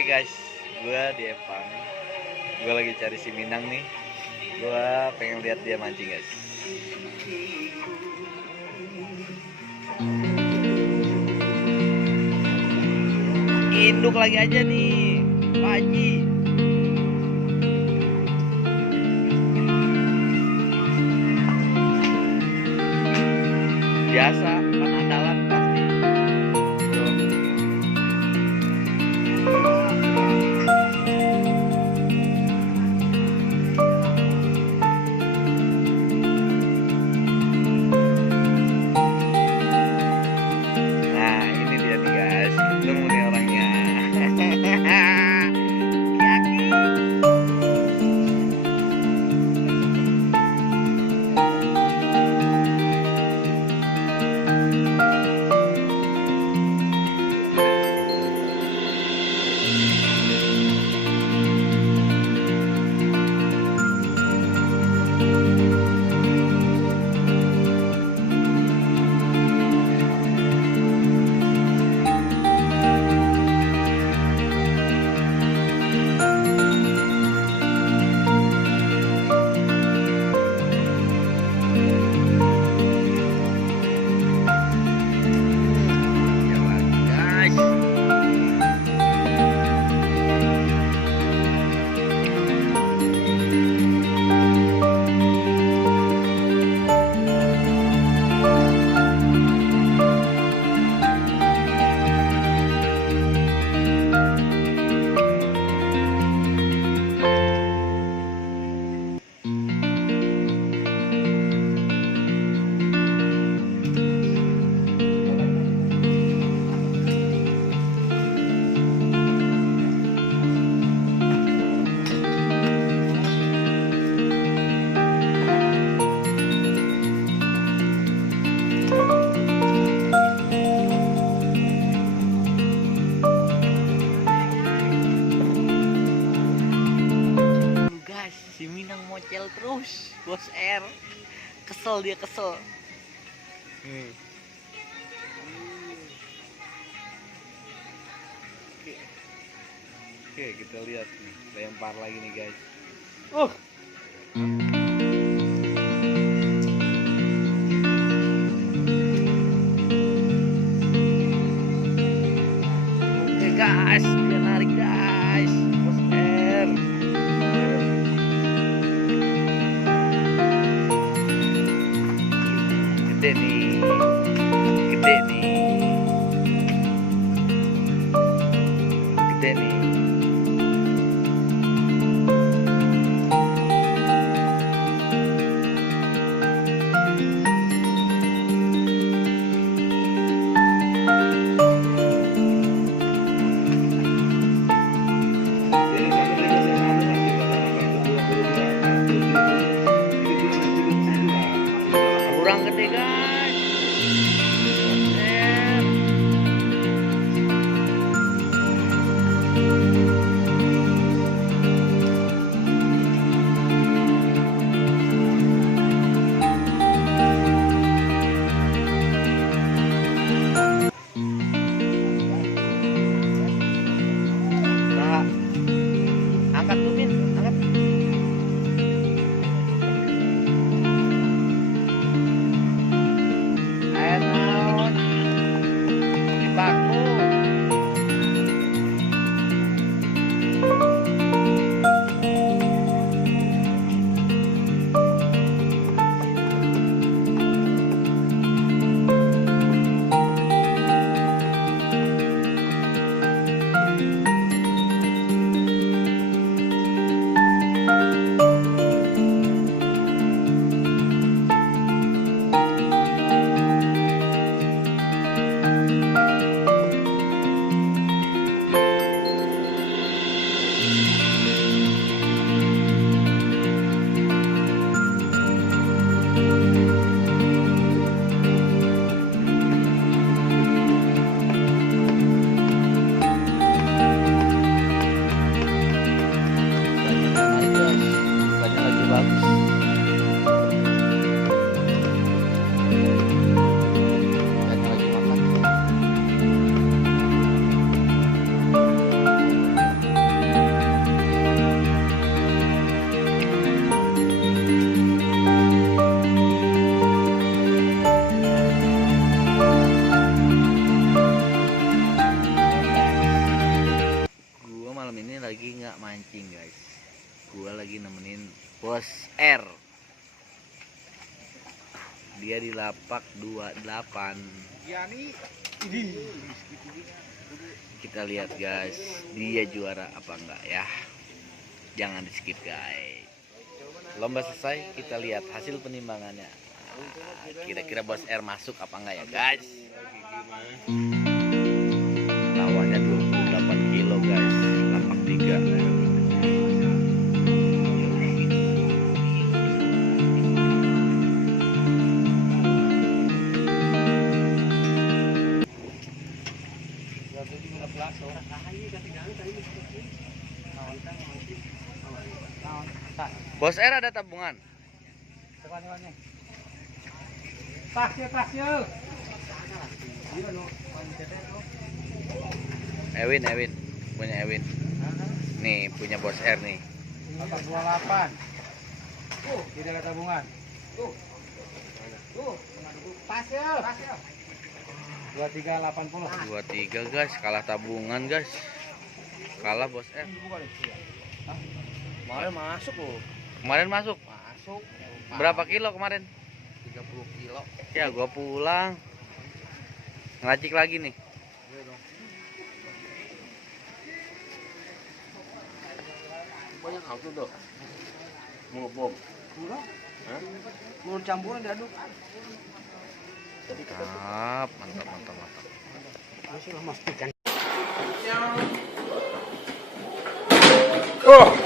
Oke guys, gue di Empang. Gue lagi cari si Minang nih. Gue pengen lihat dia mancing guys. Induk lagi aja nih, Pak Haji. Biasa, kan andalan pasti. Nah, ini dia nih guys, ketemu nih orangnya. Yaki. Si Minang mocel terus, Bos R. Kesel dia, kesel. Oke, kita lihat nih, lempar lagi nih guys. Oke guys, dia narik guys, Bos R. Gede nih, gede nih, gede nih. Kurang gede guys. Keren. ini lagi nggak mancing guys, gua lagi nemenin Bos R. Dia di lapak 28. Kita lihat guys, dia juara apa enggak ya. Jangan di skip guys. Lomba selesai, kita lihat hasil penimbangannya. Kira-kira Bos R masuk apa enggak ya guys. Lawannya 28 kilo guys, lapak 3. Bos R ada tabungan. Ewin, punya Ewin. Nih punya Bos R nih. 28. Tidak ada tabungan. Pas ya. 2380. 23 guys, kalah tabungan guys. Kalah Bos R. Kemarin masuk loh. Kemarin masuk. Masuk. Berapa kilo kemarin? 30 kilo. Ya gua pulang. Ngelacik lagi nih. Banyak auto tuh. Mau bom. Kurang. Hah? Mau campuran diaduk. Mantap. Masih memastikan. Oh.